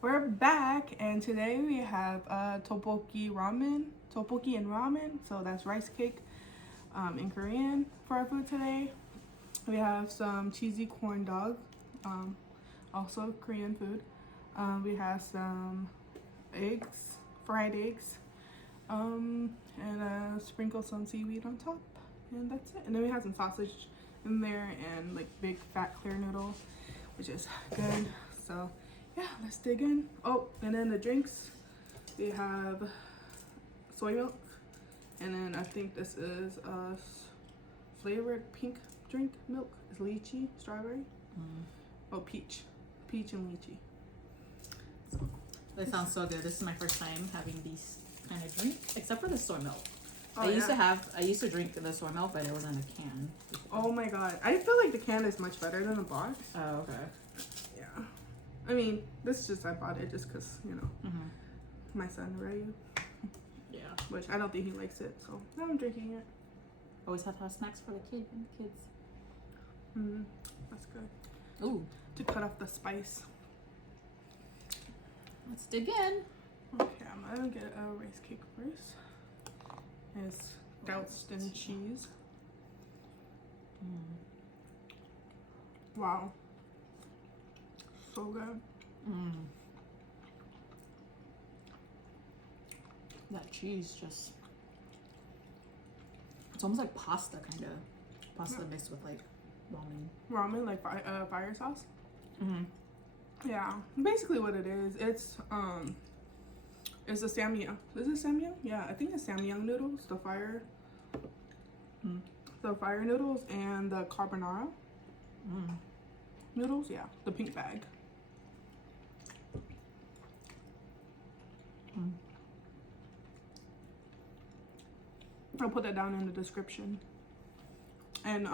We're back, and today we have tteokbokki and ramen. So that's rice cake in Korean for our food today. We have some cheesy corn dog, also Korean food. We have some eggs, fried eggs, and sprinkle some seaweed on top, and that's it. And then we have some sausage in there and like big fat clear noodle, which is good. So yeah, let's dig in. Oh, and then the drinks, we have soy milk, and then I think this is a flavored pink drink milk. It's lychee, strawberry. Oh, peach and lychee. So, that sounds so good. This is my first time having these kind of drinks, except for the soy milk. Oh, I used to drink the soy milk, but it was in a can. Oh my god, I feel like the can is much better than the box. Oh, okay. Yeah, I mean, this is just, I bought it just because, you know, my son, Ryu. Yeah. Which I don't think he likes it, so now I'm drinking it. Always have to have snacks for the kids. That's good. Ooh. To cut off the spice. Let's dig in. Okay, I'm gonna get a rice cake first. It's doused in cheese. Wow. So good. That cheese just, it's almost like pasta, kind of. Pasta mixed with like ramen. Ramen, like fire sauce? Yeah, basically what it is, it's a samyang. Is it samyang? Yeah, I think it's samyang noodles, the fire noodles, and the carbonara noodles. Yeah, the pink bag. I'll put that down in the description. And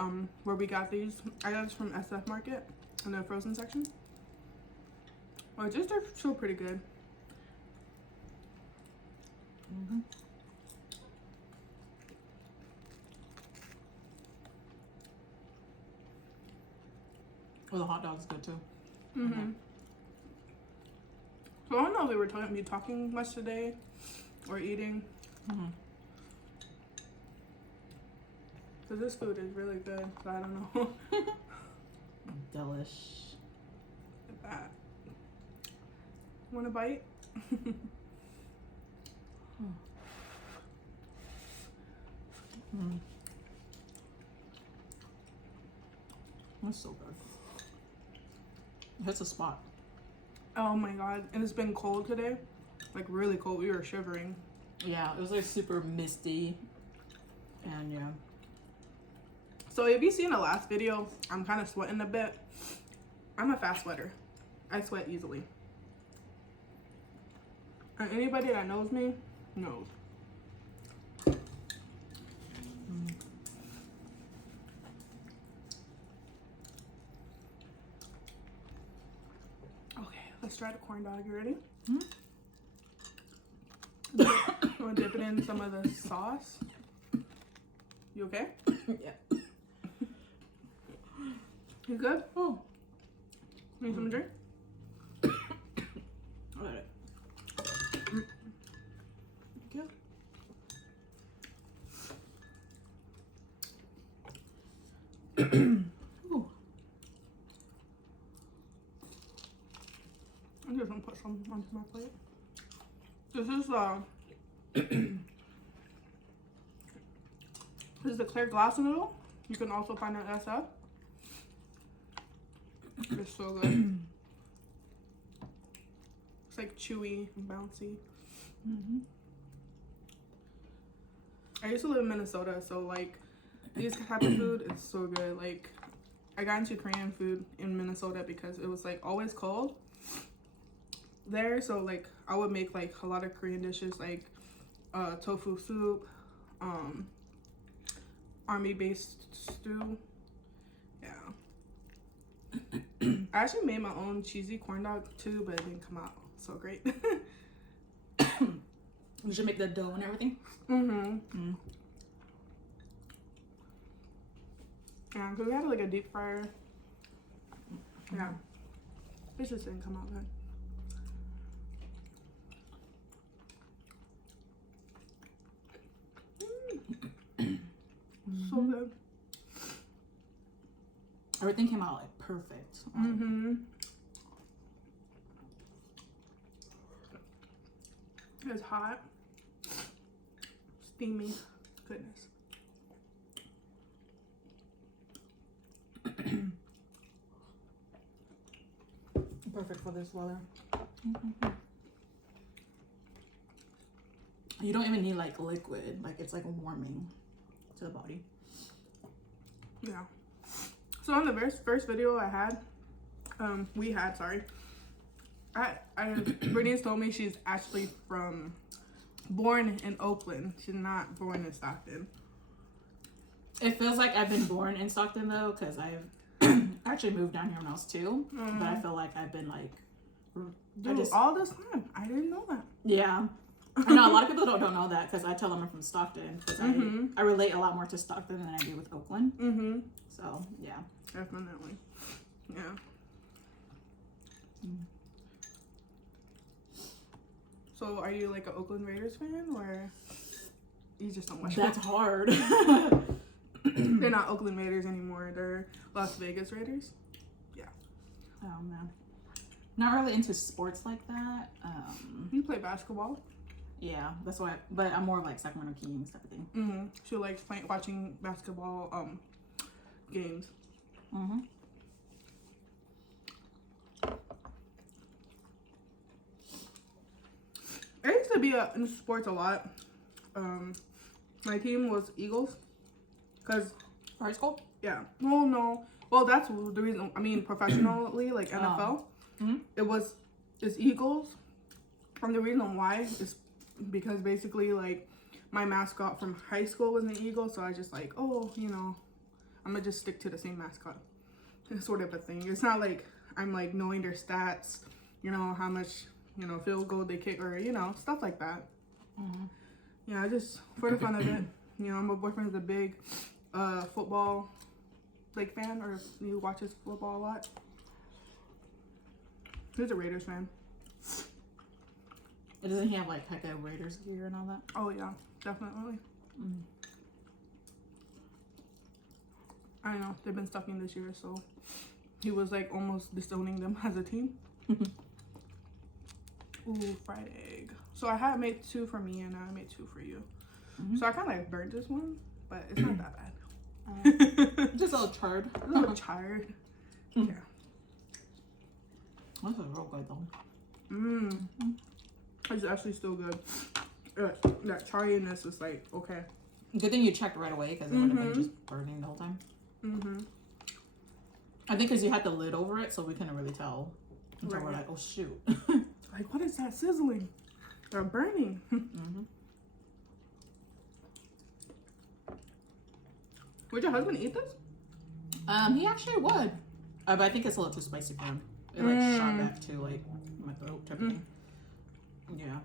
where we got these, I got this from SF Market in the frozen section. Well, just they're still pretty good. Well, the hot dog's good too. So I don't know if we were talking much today or eating. Because this food is really good, so I don't know. Delish. Look at that. Want a bite? That's so good. That's a spot. Oh my god. And it's been cold today. Like really cold. We were shivering. Yeah, it was like super misty. And yeah. So if you seen the last video, I'm kind of sweating a bit. I'm a fast sweater. I sweat easily. And anybody that knows me knows. Okay, let's try the corn dog. You ready? You want to dip it in some of the sauce? You okay? Yeah. You good? Oh. Need some drink? I got it. Yeah. Ooh. I'm just gonna put some onto my plate. This is this is the clear glass noodle. You can also find it at SF. It's so good. It's like chewy and bouncy. I used to live in Minnesota, so like these type of food is so good. Like I got into Korean food in Minnesota because it was like always cold there, so like I would make like a lot of Korean dishes like tofu soup, army based stew. Yeah. I actually made my own cheesy corn dog too, but it didn't come out so great. You should make the dough and everything. Yeah, because we had like a deep fryer. Yeah. It just didn't come out good. So good. Everything came out like perfect. It's hot, steamy. Goodness. Perfect for this weather. You don't even need like liquid. Like it's like warming to the body. Yeah. So on the first video I had, Brittany's told me she's actually born in Oakland. She's not born in Stockton. It feels like I've been born in Stockton though, because I've actually moved down here when I was 2. But I feel like I've been like, all this time. I didn't know that. Yeah. I know a lot of people don't know that because I tell them I'm from Stockton because I relate a lot more to Stockton than I do with Oakland. So yeah, definitely. Yeah. So are you like an Oakland Raiders fan or you just don't watch? That's hard. They're not Oakland Raiders anymore. They're Las Vegas Raiders. Yeah. Oh man, not really into sports like that. You play basketball? Yeah, that's why. But I'm more like Sacramento Kings type of thing. She likes watching basketball games. I used to be in sports a lot. My team was Eagles. Cause high school? Yeah. Well, no. Well, that's the reason. I mean, professionally, like NFL, it's Eagles. And the reason why is because basically, like, my mascot from high school was an eagle, so I just like, oh, you know, I'm gonna just stick to the same mascot. It's sort of a thing. It's not like I'm like knowing their stats, you know, how much, you know, field goal they kick or, you know, stuff like that. Yeah, just for the fun of it. You know, my boyfriend's a big football like fan, or he watches football a lot. He's a Raiders fan. Doesn't he have like a Raiders gear and all that? Oh yeah, definitely. I know they've been sucking this year, so he was like almost disowning them as a team. Ooh, fried egg. So I had made 2 for me and I made 2 for you. So I kind of like burnt this one, but it's not that bad. Just a little charred. A little charred. Yeah. This is real good though. It's actually still good. That charriness is like, okay. Good thing you checked right away because it would have been just burning the whole time. I think because you had the lid over it, so we couldn't really tell. Until we're like, oh shoot. Like, what is that sizzling? They're burning. Would your husband eat this? He actually would. But I think it's a little too spicy for him. It like shot back to like my throat type of thing. Yeah.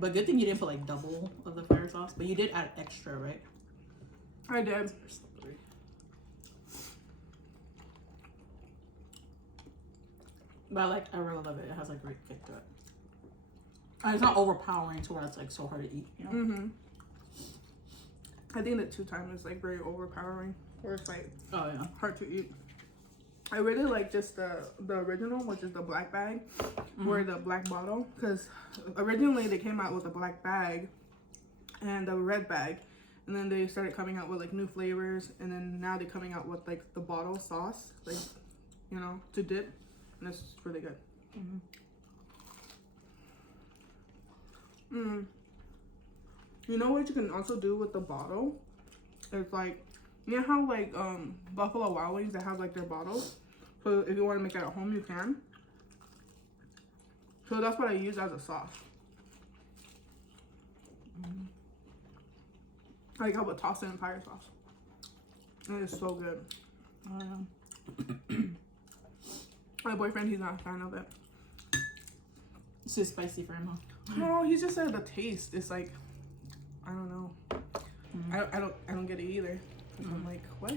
But good thing you didn't put like double of the fire sauce. But you did add extra, right? I did. But I really love it. It has like great kick to it. And it's not overpowering to where it's like so hard to eat, you know? I think the 2-time is like very overpowering, or it's like hard to eat. I really like just the original, which is the black bag, or the black bottle, because originally they came out with a black bag and a red bag, and then they started coming out with like new flavors, and then now they're coming out with like the bottle sauce, like, you know, to dip, and it's really good. You know what you can also do with the bottle? It's like, you know how like Buffalo Wild Wings, they have like their bottles? So if you want to make it at home, you can. So that's what I use as a sauce. Like I would toss it in fire sauce. And it's so good. My boyfriend, he's not a fan of it. It's too spicy for him, huh? No, he just said the taste is like, I don't know. I don't get it either. I'm like, what?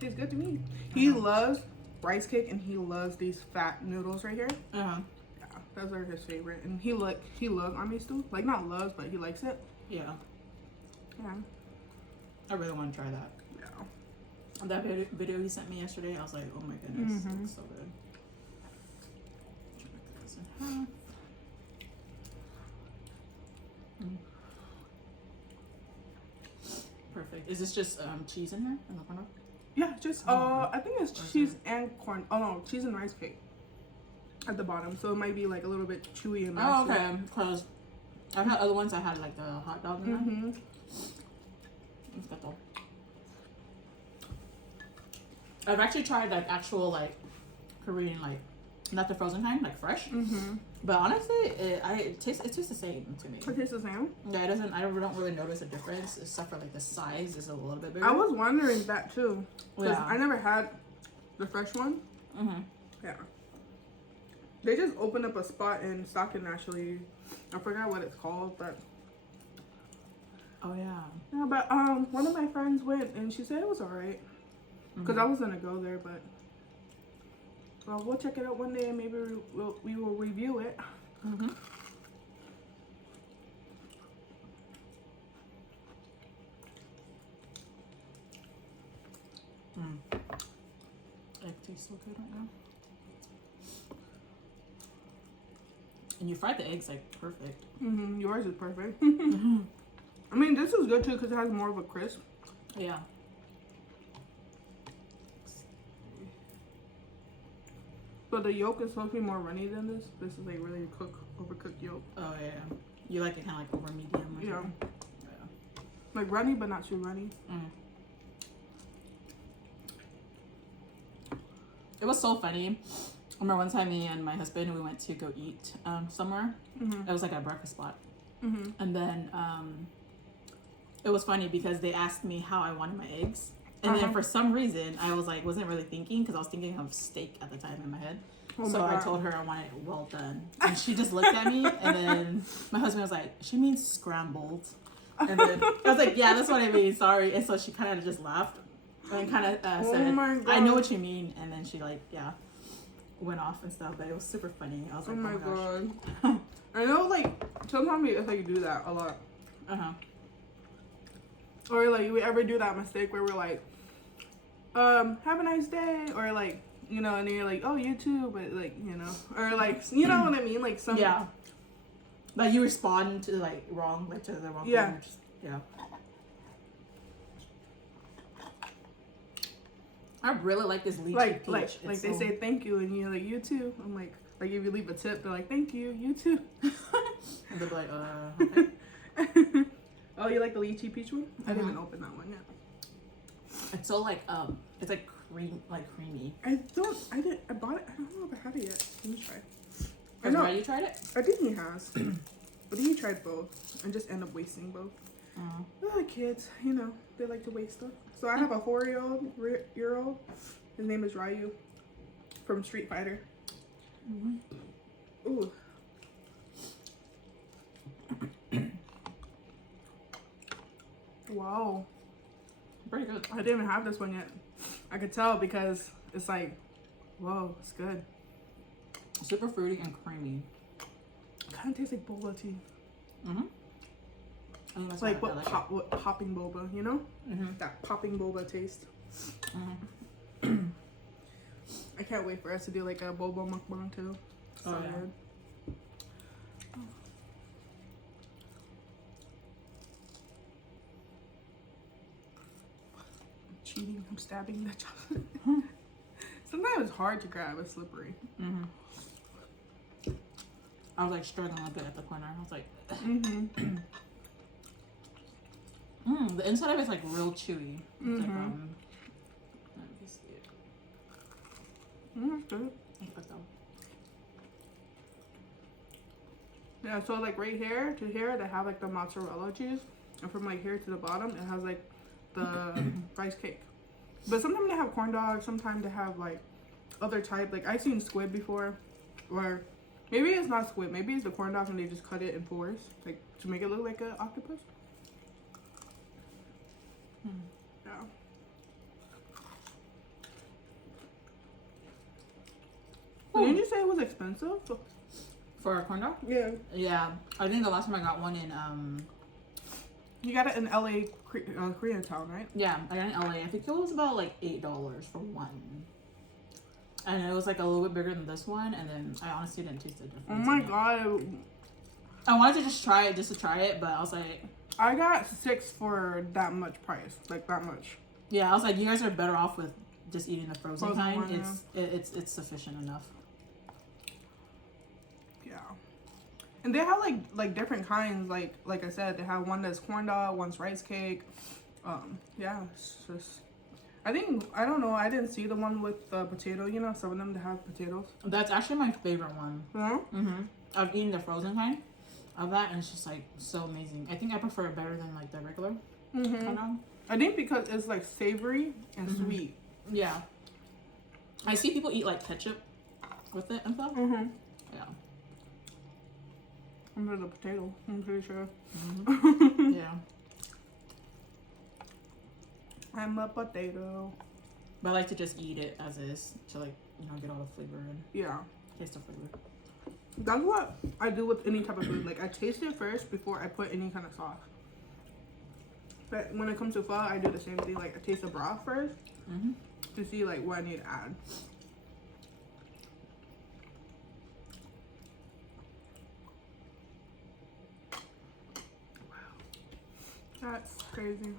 Tastes good to me. He loves rice cake and he loves these fat noodles right here. Yeah, those are his favorite. And he loves army stew. Like not loves, but he likes it. Yeah. Yeah. I really want to try that. Yeah. Yeah. That video he sent me yesterday, I was like, oh my goodness, it looks so good. Try to cut this in half. Perfect. Is this just cheese in here in the corner? Yeah, just I think it's cheese and corn. Oh no, cheese and rice cake at the bottom. So it might be like a little bit chewy and oh, okay. Because I've had other ones that had like the hot dog in there. It's good though. I've actually tried like actual like Korean, like not the frozen kind, like fresh. But honestly, it tastes the same to me. It tastes the same. Yeah, it doesn't. I don't really notice a difference, except for like the size is a little bit bigger. I was wondering that too. Yeah. I never had the fresh one. Yeah. They just opened up a spot in Stockton actually. I forgot what it's called, but. Oh yeah. Yeah, but one of my friends went and she said it was alright. Because I was gonna go there, but. Well, we'll check it out one day and maybe we will review it. Egg tastes so good right now. And you fried the eggs like perfect. Yours is perfect. I mean, this is good too because it has more of a crisp. Yeah. So the yolk is supposed to be more runny than this. This is like really overcooked yolk. Oh yeah. You like it kind of like over medium. Yeah. Yeah. Like runny, but not too runny. It was so funny. I remember one time me and my husband, we went to go eat somewhere. It was like a breakfast spot. And then it was funny because they asked me how I wanted my eggs. And then for some reason, I was like, wasn't really thinking because I was thinking of steak at the time in my head. So I told her I wanted it well done. And she just looked at me. And then my husband was like, she means scrambled. And then I was like, yeah, that's what I mean. Sorry. And so she kind of just laughed and kind of said, I know what you mean. And then she like, yeah, went off and stuff. But it was super funny. I was like, oh my god. I know, like, sometimes it's like you do that a lot. Or like we ever do that mistake where we're like, have a nice day, or like, you know, and then you're like, oh, you too, but like, you know, or like, you know what I mean, like some. Yeah. Like you respond to like wrong, like to the wrong. Yeah. Thing, just, yeah. I really like this lychee peach. Like they say thank you, and you're like, you too. I'm like if you leave a tip, they're like, thank you, you too. And they're like, okay. Oh, you like the lychee peach one? I didn't even open that one yet. It's so like it's like creamy. I bought it. I don't know if I have it yet. Let me try. I know. You tried it? I think he has. But he tried both and just ended up wasting both. Oh, kids, you know, they like to waste stuff. So I have a 4-year-old. His name is Ryu from Street Fighter. Ooh. Wow. Pretty good. I didn't even have this one yet. I could tell because it's like, whoa, it's good. Super fruity and creamy. Kind of tastes like boba tea. I think that's like what popping boba, you know? That popping boba taste. I can't wait for us to do like a boba mukbang too. So good. Cheating, I'm stabbing the chocolate. Sometimes it's hard to grab, it's slippery. I was like struggling a bit at the corner. I was like, the inside of it's like real chewy. It's like, let me see it. Good. Yeah, so like right here to here, they have like the mozzarella cheese, and from like here to the bottom, it has like the rice cake. But sometimes they have corn dogs, sometimes they have like other type. Like I've seen squid before, or maybe it's not squid, maybe it's the corn dog and they just cut it in fours, like to make it look like an octopus. Yeah. Didn't you say it was expensive? For a corn dog? Yeah. Yeah. I think the last time I got one You got it in LA, Koreatown, right? Yeah, I got it in LA. I think it was about like $8 for one. And it was like a little bit bigger than this one, and then I honestly didn't taste the difference. Oh my god. I wanted to just try it, but I was like... I got 6 for that much price. Like, that much. Yeah, I was like, you guys are better off with just eating the frozen kind. One, It's sufficient enough. Yeah. And they have like different kinds. Like I said, they have one that's corn dog, one's rice cake. Yeah, it's just... I don't know, I didn't see the one with the potato, you know, some of them that have potatoes. That's actually my favorite one. Yeah? Mm-hmm. I've eaten the frozen kind of that, and it's just like so amazing. I think I prefer it better than like the regular. Mm-hmm. I think because it's like savory and sweet. Yeah. I see people eat like ketchup with it and stuff. Mm-hmm. Yeah. Under the potato, I'm pretty sure. Mm-hmm. Yeah. I'm a potato. But I like to just eat it as is to like, you know, get all the flavor and Yeah. taste the flavor. That's what I do with any type of food. Like, I taste it first before I put any kind of sauce. But when it comes to pho, I do the same thing. Like, I taste the broth first to see like what I need to add. Wow, that's crazy.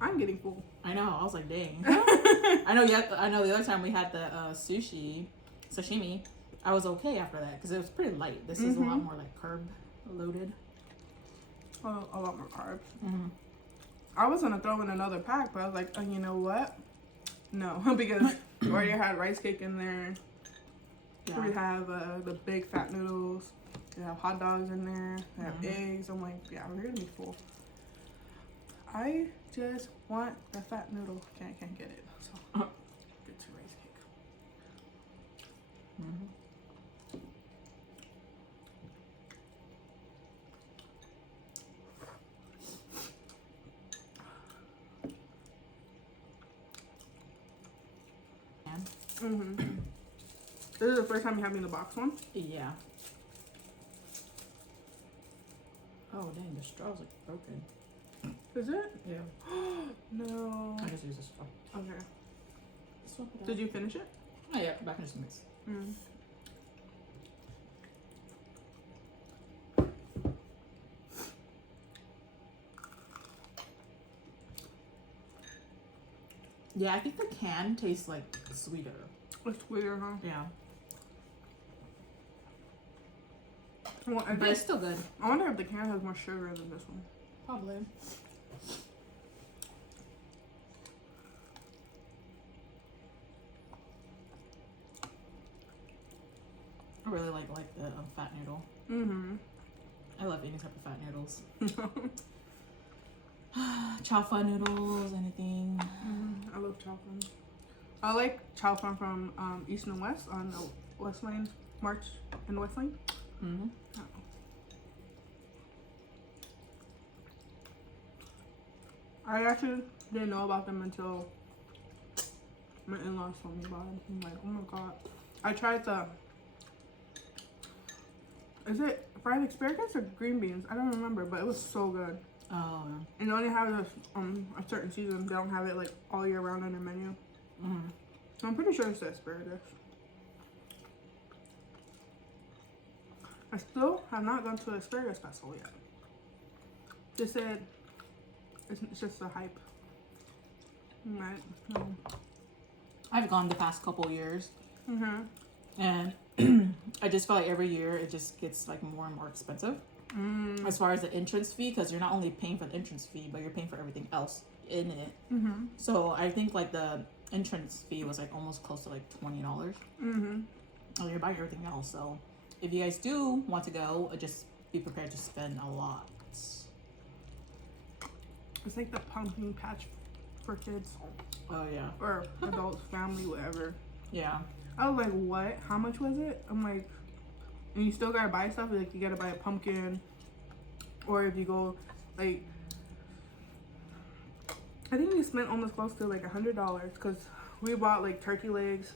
I'm getting full. I know. I was like, dang. I know. Yeah. I know. The other time we had the sashimi, I was okay after that because it was pretty light. This is a lot more like carb loaded. A lot more carbs. I was gonna throw in another pack, but I was like, oh, you know what? No, because we already had rice cake in there. Yeah. We have the big fat noodles. We have hot dogs in there. We have eggs. I'm like, yeah, we're gonna be full. I just want the fat noodle. I can't get it. So get to rice cake. This is the first time you're having the box one? Yeah. Oh dang, the straw's like broken. Is it? Yeah. No. I just use a straw. Okay. Did you finish it? Oh yeah, back in just a mix. Yeah, I think the can tastes like sweeter. It's weird, huh? Yeah. Well, But it's still good. I wonder if the can has more sugar than this one. Probably. I really like the fat noodle. I love any type of fat noodles. Chow fun noodles, anything. I love chow fun. I like chow fun from East and West on the West Lane, March and West Lane. I actually didn't know about them until my in-laws told me about it. I'm like, oh my god. I tried the... Is it fried asparagus or green beans? I don't remember, but it was so good. Oh. And they only have it a certain season. They don't have it like all year round on their menu. So I'm pretty sure it's the asparagus. I still have not gone to an asparagus festival yet. They said it's just a hype. Right? No. I've gone the past couple years. And I just feel like every year it just gets like more and more expensive. As far as the entrance fee, because you're not only paying for the entrance fee, but you're paying for everything else in it. So I think like the entrance fee was like almost close to like $20. And you're buying everything else. So if you guys do want to go, just be prepared to spend a lot. It's like the pumpkin patch for kids. Oh yeah. Or adults, family, whatever. Yeah. I was like, what? How much was it? I'm like, and you still gotta buy stuff. Like, you gotta buy a pumpkin. Or if you go, like, I think we spent almost close to like $100 because we bought like turkey legs.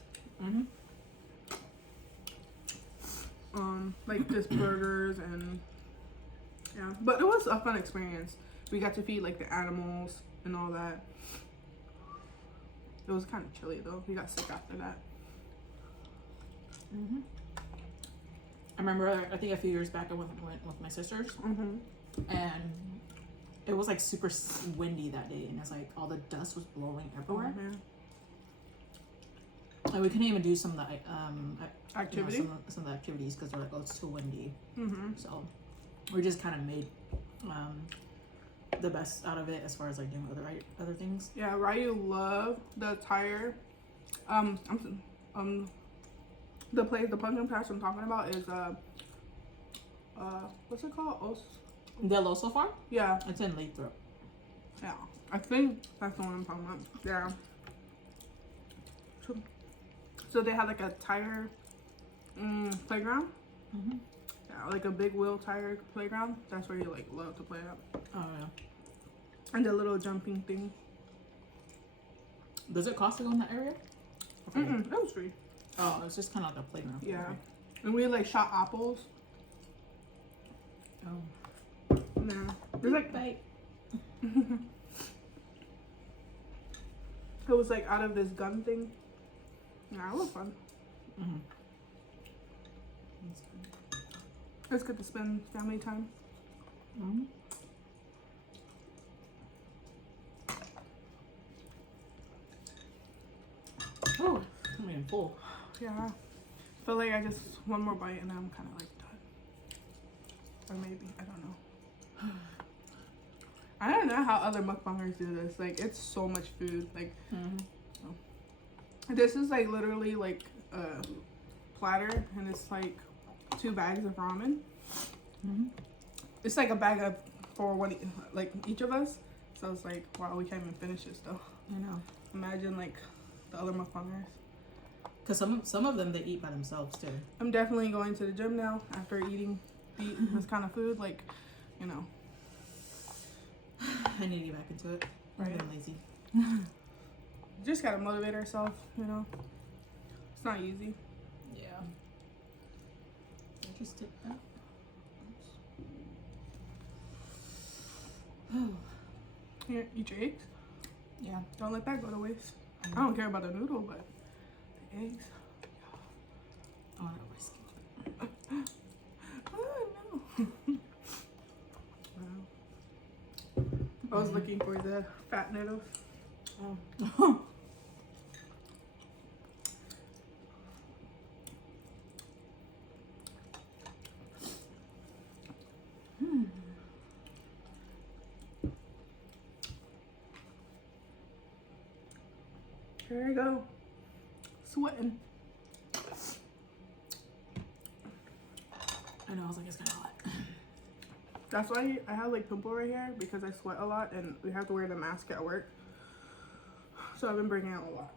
like just burgers and yeah. But it was a fun experience. We got to feed like the animals and all that. It was kind of chilly though. We got sick after that. I remember, I think a few years back I went with my sisters, and it was like super windy that day, and it's like all the dust was blowing everywhere. Like we couldn't even do some of the Activity? you know, some of the activities because they're like, oh, it's too windy. So we just kind of made the best out of it as far as like doing other things. Yeah, Ryu loved the tire. The place, the pumpkin patch I'm talking about is what's it called? Del Oso Farm? Yeah, It's in Lathrop. yeah. I think that's the one I'm talking about. Yeah. So they had like a tire playground. Yeah, like a big wheel tire playground. That's where you like love to play at. Oh yeah. And the little jumping thing. Does it cost to go in that area? That was free. Oh, it's just kind of like a playground. Yeah. Okay. And we like shot apples. Oh. Yeah. There's like Bite. it was like out of this gun thing. Yeah, it was fun. It's good to spend family time. Oh, I'm getting full. Yeah. I feel like I just one more bite and I'm kind of like done. Or maybe, I don't know. I don't know how other mukbangers do this. Like, it's so much food. Like, this is like literally like a platter and it's like 2 bags of ramen. It's like a bag of for one, like each of us. So it's like, wow, we can't even finish this though. I know. Imagine like the other mukbangers. Because some of them they eat by themselves too. I'm definitely going to the gym now after eating this kind of food. Like, you know. I need to get back into it. Right. I'm lazy. Just gotta motivate ourselves, you know. It's not easy. Yeah. I just did that. Here, eat your eggs. Yeah. Don't let that go to waste. I don't care about the noodle, but the eggs. Oh, I don't risk it. Oh no. Wow. I was looking for the fat noodles. Oh. Here I go. Sweating. I know, I was like, it's kind of hot. That's why I have like pimple right here because I sweat a lot and we have to wear the mask at work. So I've been bringing out a lot.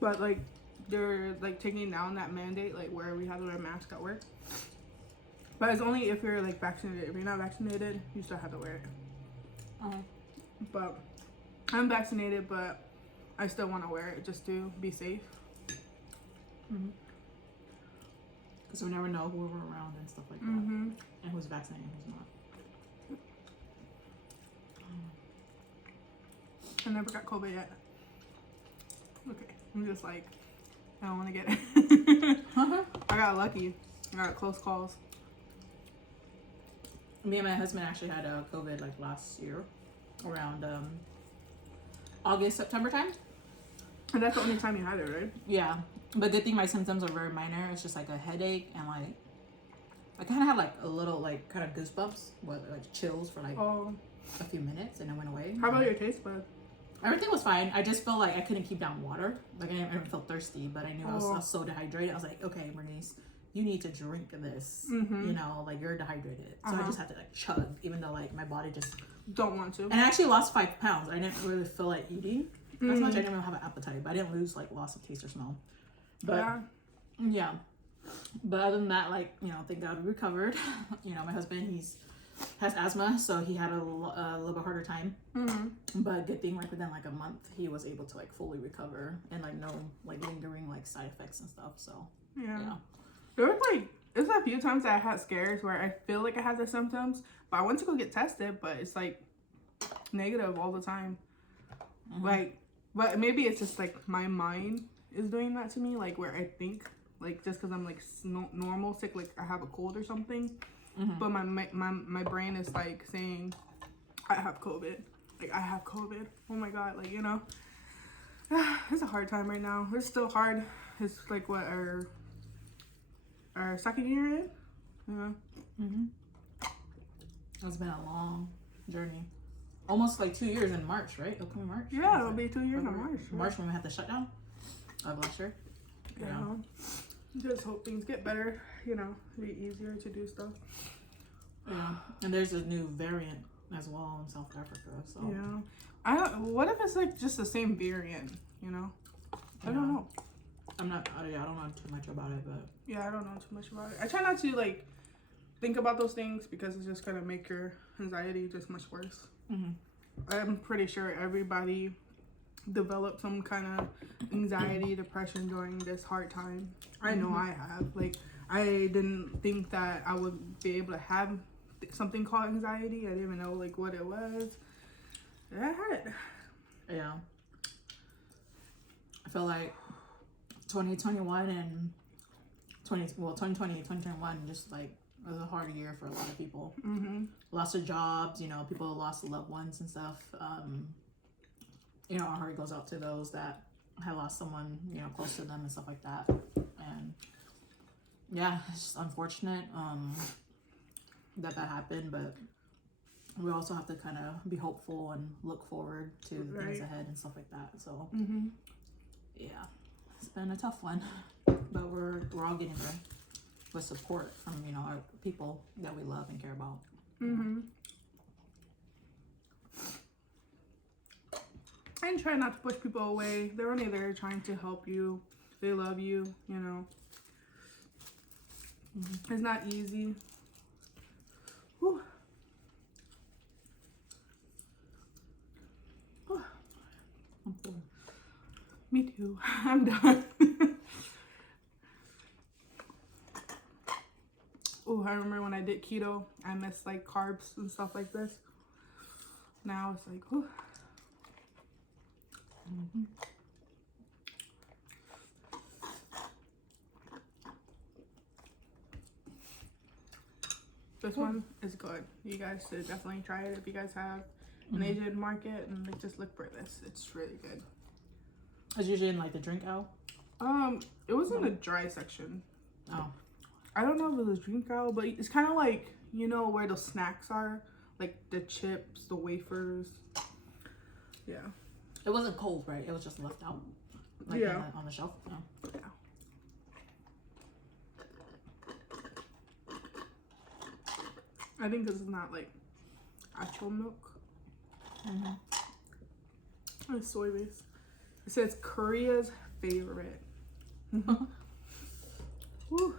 But like they're like taking down that mandate like where we have to wear a mask at work. But it's only if you're like vaccinated. If you're not vaccinated, you still have to wear it. But I'm vaccinated, but I still want to wear it just to be safe. Because we never know who we're around and stuff like that. And who's vaccinated and who's not. I never got COVID yet. Okay, I'm just like, I don't want to get it. I got lucky. I got close calls. Me and my husband actually had COVID like last year, around August, September time. And that's the only time you had it, right? Yeah, but good thing my symptoms are very minor. It's just like a headache and like I kind of had like a little like kind of goosebumps, like chills for like a few minutes, and it went away. How about your taste bud? Everything was fine. I just felt like I couldn't keep down water. Like I didn't feel thirsty, but I knew I was so dehydrated. I was like, okay, Bernice, you need to drink this. You know, like you're dehydrated. So I just had to like chug, even though like my body just don't want to. And I actually lost 5 pounds. I didn't really feel like eating as much. I didn't really have an appetite, but I didn't lose like loss of taste or smell. But yeah. But other than that, like, you know, thank God we recovered. You know, my husband, he's has asthma, so he had a little bit harder time. But good thing, like within like a month, he was able to like fully recover and like no like lingering like side effects and stuff. So yeah. There was like it's a few times that I had scares where I feel like I had the symptoms, but I went to go get tested, but it's like negative all the time. Like, but maybe it's just like my mind is doing that to me, like where I think like just because I'm like normal sick, like I have a cold or something, but my brain is like saying I have COVID, like I have COVID. Oh my god, like you know, it's a hard time right now. It's still hard. It's like what our second year in. It's been a long journey. Almost like 2 years in March, right? Upcoming March. Yeah, it'll be 2 years in March. March when we had the shutdown of last year. Yeah. Just hope things get better. You know, be easier to do stuff. Yeah, and there's a new variant as well in South Africa. So yeah, what if it's like just the same variant? You know, I don't know. I don't know too much about it, but yeah, I don't know too much about it. I try not to like think about those things because it's just gonna make your anxiety just much worse. I'm pretty sure everybody developed some kind of anxiety, depression during this hard time. I know I have. Like, I didn't think that I would be able to have something called anxiety. I didn't even know like what it was. I had it. Yeah. I feel like 2021 and 2021 just like it was a hard year for a lot of people. Lost their jobs, you know, people lost loved ones and stuff. You know, our heart goes out to those that had lost someone, you know, close to them and stuff like that. And yeah, it's just unfortunate that happened, but we also have to kind of be hopeful and look forward to the things ahead and stuff like that. So yeah, it's been a tough one, but we're all getting there with support from, you know, our people that we love and care about. And try not to push people away. They're only there trying to help you. They love you, you know. It's not easy. Whew. I'm full. Me too. I'm done. Oh, I remember when I did keto, I missed like carbs and stuff like this. Now it's like, whew. This one is good. You guys should definitely try it if you guys have an Asian market and like, just look for this. It's really good. It's usually in like the drink aisle. It was in the dry section. Oh. I don't know if it was drink aisle, but it's kind of like, you know, where the snacks are, like the chips, the wafers. Yeah. It wasn't cold, right? It was just left out, like on the shelf. Oh. Yeah. I think this is not like actual milk. It's soy based. It says Korea's favorite. Woo.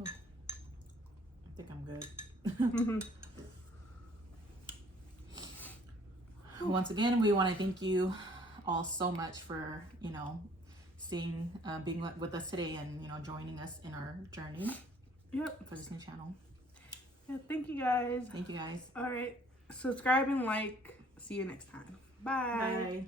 I think I'm good. Once again, we want to thank you all so much for, you know, being with us today and, you know, joining us in our journey. Yep. For this new channel. Yeah, thank you guys. Thank you guys. All right. Subscribe and like. See you next time. Bye. Bye.